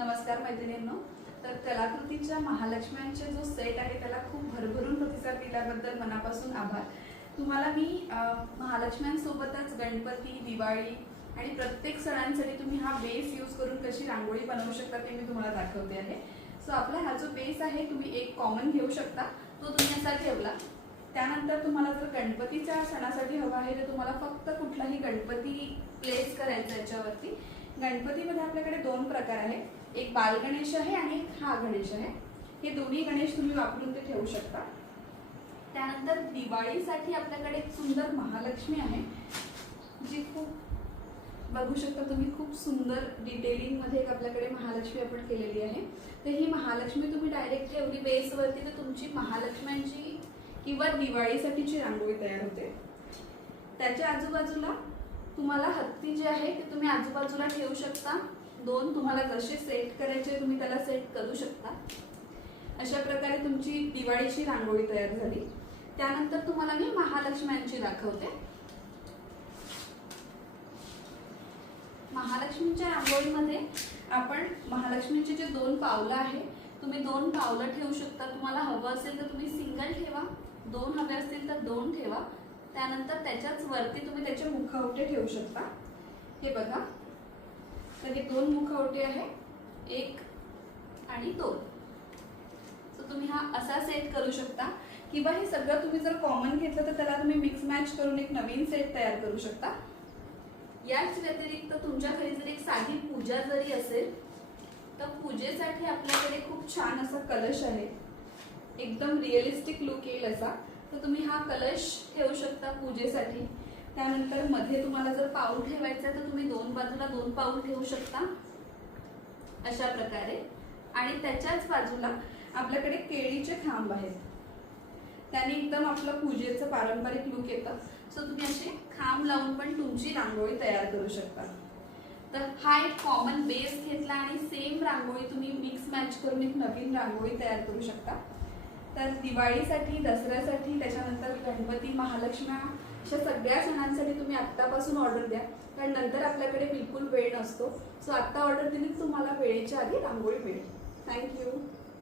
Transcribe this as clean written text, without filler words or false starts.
नमस्कार मैत्रिणींनो। तर कलाकृतीच्या महालक्ष्म्यांचे जो सेट आहे त्याला खूप भरभरून प्रतिसाद दिल्याबद्दल मनापासून आभार। तुम्हाला मी महालक्ष्म्यांसोबतच गणपती, दिवाळी आणि प्रत्येक सणांसाठी तुम्ही हा बेस यूज करून कशी रांगोळी बनवू शकता ते मी तुम्हाला दाखवते आहे। सो आपला हा जो बेस आहे तुम्ही एक कॉमन घेऊ शकता, तो तुम्ही असा ठेवला। त्यानंतर तुम्हाला जर गणपतीच्या सणासाठी हवा आहे तर तुम्हाला फक्त कुठलाही गणपती प्लेस करायचा याच्यावरती। गणपतीमध्ये आपल्याकडे दोन प्रकार आहे, एक बाल गणेश आहे आणि एक हा गणेश आहे। हे दोन्ही गणेश तुम्ही वापरून ते ठेवू शकता। त्यानंतर दिवाळीसाठी आपल्याकडे एक सुंदर महालक्ष्मी आहे, जी खूप बघू शकता तुम्ही, खूप सुंदर डिटेलिंग मध्ये एक आपल्याकडे महालक्ष्मी आपण केलेली आहे। तर ही महालक्ष्मी तुम्ही डायरेक्ट ठेवली बेसवरती तर तुमची महालक्ष्म्यांची किंवा दिवाळीसाठीची रांगोळी तयार होते। त्याच्या आजूबाजूला तुम्हाला हत्ती जे आहे ते तुम्ही आजूबाजूला ठेवू शकता। दोन तुम्हाला जसे सेट करायचे तुम्ही त्याला सेट करू शकता। अशा प्रकारे तुमची दिवाळीची रांगोळी तयार झाली। त्यानंतर तुम्हाला मी महालक्ष्म्यांची दाखवते। महालक्ष्मीच्या रांगोळीमध्ये आपण महालक्ष्मीचे जे दोन पावलं आहे, तुम्ही दोन पावलं ठेवू शकता। तुम्हाला हवं असेल तर तुम्ही सिंगल ठेवा, दोन हवे असतील तर दोन ठेवा। त्यानंतर त्याच्याच वरती तुम्ही त्याचे मुखवटे ठेवू शकता। हे बघा, तर हे दोन मुखवटे आहे, एक आणि दोन। सो तुम्ही हा असा सेट करू शकता, किंवा हे सगळं तुम्ही जर कॉमन घेतलं तर त्याला तुम्ही मिक्स मॅच करून एक नवीन सेट तयार करू शकता। याच व्यतिरिक्त तुमच्या घरी जर एक साधी पूजा जरी असेल तर पूजेसाठी आपल्याकडे खूप छान असा कलश आहे, एकदम रिअलिस्टिक लुक येईल असा। तर तुम्ही हा कलश ठेवू शकता पूजेसाठी। त्यानंतर मध्ये तुम्हाला जर पाऊल ठेवायचं तर तुम्ही दोन बाजूला दोन पाऊल ठेवू शकता अशा प्रकारे। आणि त्याच्याच बाजूला आपल्याकडे केळीचे खांब आहेत, त्याने एकदम आपलं पूजेचं पारंपरिक लुक येतं। सो तुम्ही असे खांब लावून पण तुमची रांगोळी तयार करू शकता। तर हा एक कॉमन बेस घेतला आणि सेम रांगोळी तुम्ही मिक्स मॅच करून एक नवीन रांगोळी तयार करू शकता। तर दिवाळीसाठी, दसऱ्यासाठी, त्याच्यानंतर गणपती, महालक्ष्म्या अशा सगळ्या सणांसाठी तुम्ही आत्तापासून ऑर्डर द्या, कारण नंतर आपल्याकडे बिलकुल वेळ नसतो। सो आत्ता ऑर्डर दिली तुम्हाला वेळेच्या आधी रांगोळी मिळेल। थँक्यू।